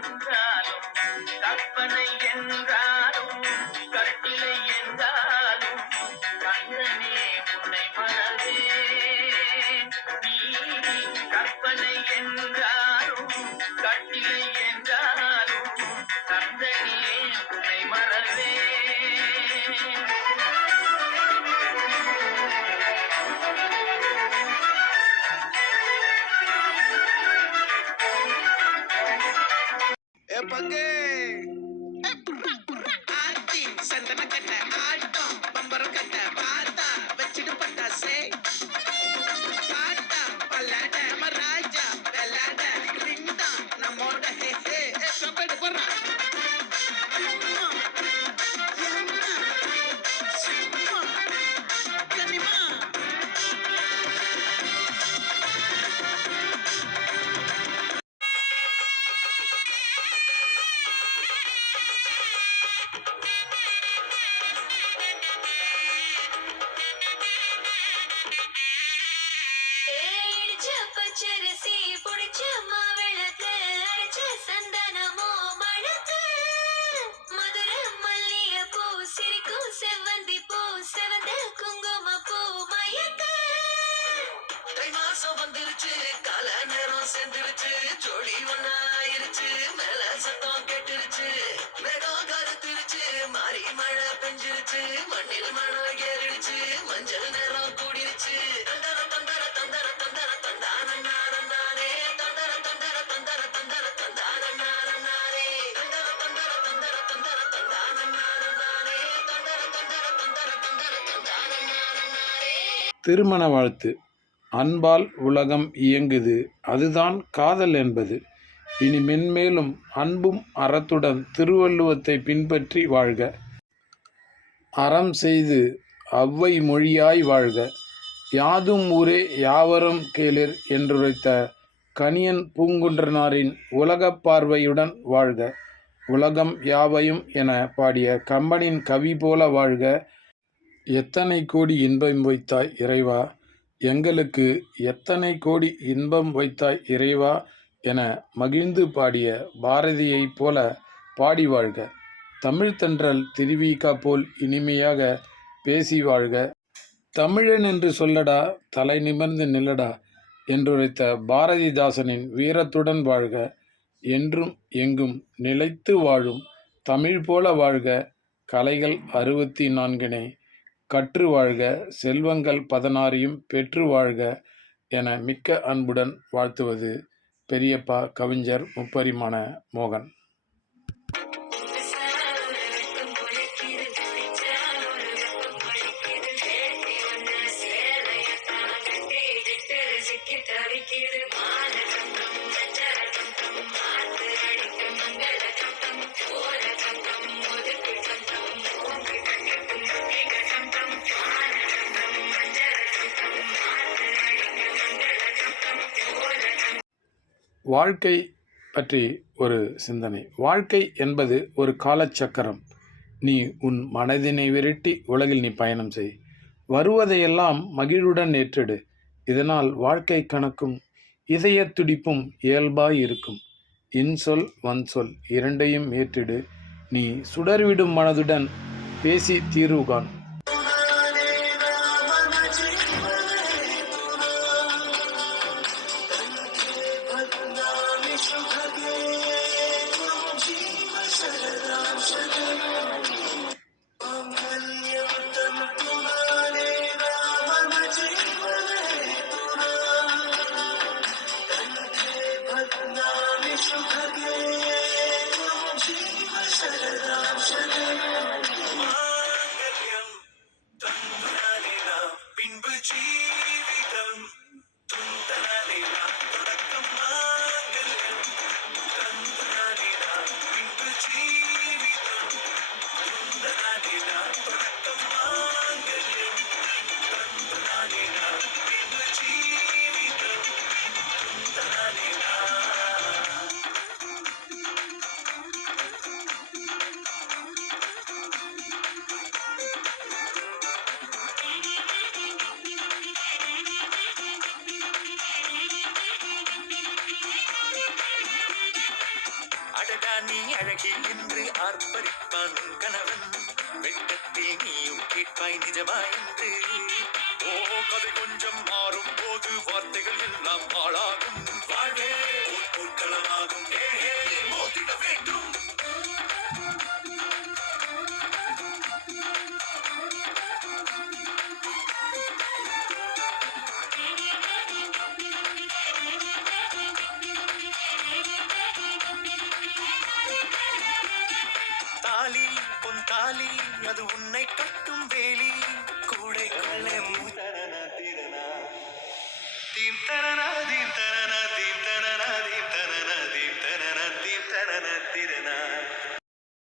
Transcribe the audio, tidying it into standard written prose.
என்றாலும் கற்பனை என்றாலும் கட்டிலை என்றாலும் கந்தனே உன்னை மறவே நீ கற்பனை என்றாலும் கட்டிலை என்றாலும் கந்தனே உன்னை மறவே பங்கே ஆத்தி சந்தன கட்ட ஆட்டம் பம்பரம் கட்ட பார்த்தா வச்சிட்டு பட்டாசே பாட்டா பல்லாட நம்ம ராஜா வெள்ளாட ரிண்டா நம்மோட ஹே ஹே கபடி போடுறா பச்சரிசி புடிச்ச மாவிளக்கு அரைச்ச சந்தனமோ மணக்கு மதுர மல்லிய பூ சிரிக்கும் செவ்வந்தி பூ செவந்த குங்கும பூ மயக்கு தை மாசம் வந்துருச்சு கால நேரம் சேர்ந்துருச்சு ஜோடி ஒன்னா ஆயிருச்சு மேல சத்தம் கேட்டுருச்சு மேகம் கருத்துருச்சு மாறி மழை பெஞ்சிருச்சு மண்ணில் மணம் ஏறிடுச்சு மஞ்சள் நேரம் கூடிருச்சு தந்தர தந்தர தந்தர தந்தர திருமண வாழ்த்து. அன்பால் உலகம் இயங்குது, அதுதான் காதல் என்பது. இனி மென்மேலும் அன்பும் அறத்துடன் திருவள்ளுவத்தை பின்பற்றி வாழ்க. அறம் செய்து அவ்வை மொழியாய் வாழ்க. யாதும் ஊரே யாவரும் கேளிர் என்றுரைத்த கணியன் பூங்குன்றனாரின் உலகப் பார்வையுடன் வாழ்க. உலகம் யாவையும் என பாடிய கம்பனின் கவி போல வாழ்க. எத்தனை கோடி இன்பம் வைத்தாய் இறைவா, எங்களுக்கு எத்தனை கோடி இன்பம் வைத்தாய் இறைவா என மகிழ்ந்து பாடிய பாரதியைப் போல பாடி வாழ்க. தமிழ்த்தென்றல் திருவிக போல் இனிமையாக பேசி வாழ்க. தமிழன் என்று சொல்லடா, தலை நிமிர்ந்து நில்லடா என்றுரைத்த பாரதிதாசனின் வீரத்துடன் வாழ்க. என்றும் எங்கும் நிலைத்து வாழும் தமிழ் போல வாழ்க. கலைகள் 64 கற்று வாழ்க, செல்வங்கள் 16 பெற்று வாழ்க என மிக்க அன்புடன் வாழ்த்துவது பெரியப்பா கவிஞர் முப்பரிமாண மோகன். வாழ்க்கை பற்றி ஒரு சிந்தனை. வாழ்க்கை என்பது ஒரு காலச்சக்கரம். நீ உன் மனதினை விரட்டி உலகில் நீ பயணம் செய். வருவதையெல்லாம் மகிழ்வுடன் ஏற்றிடு. இதனால் வாழ்க்கை கணக்கும் இதய துடிப்பும் இயல்பாய் இருக்கும். இன்சொல் வன்சொல் இரண்டையும் ஏற்றிடு. நீ சுடர்விடும் மனதுடன் பேசி தீர்வுகான். Jesus. அடடா நீ அழகி என்று ஆர்ப்பரிப்பான் உன் கணவன். வெட்டத்தில் நீயும் கேட்பாய் நிஜமா என்று. ஓ கதை கொஞ்சம் மாறும் போது வார்த்தைகள் எல்லாம் பாழாகும். வாழ்வே ஒரு போர்க்களமாகும். மோதிட வேண்டும். தாலி பொன் தாலி அது உன்னை கட்டும் வேலி. கூடைக்குள்ளே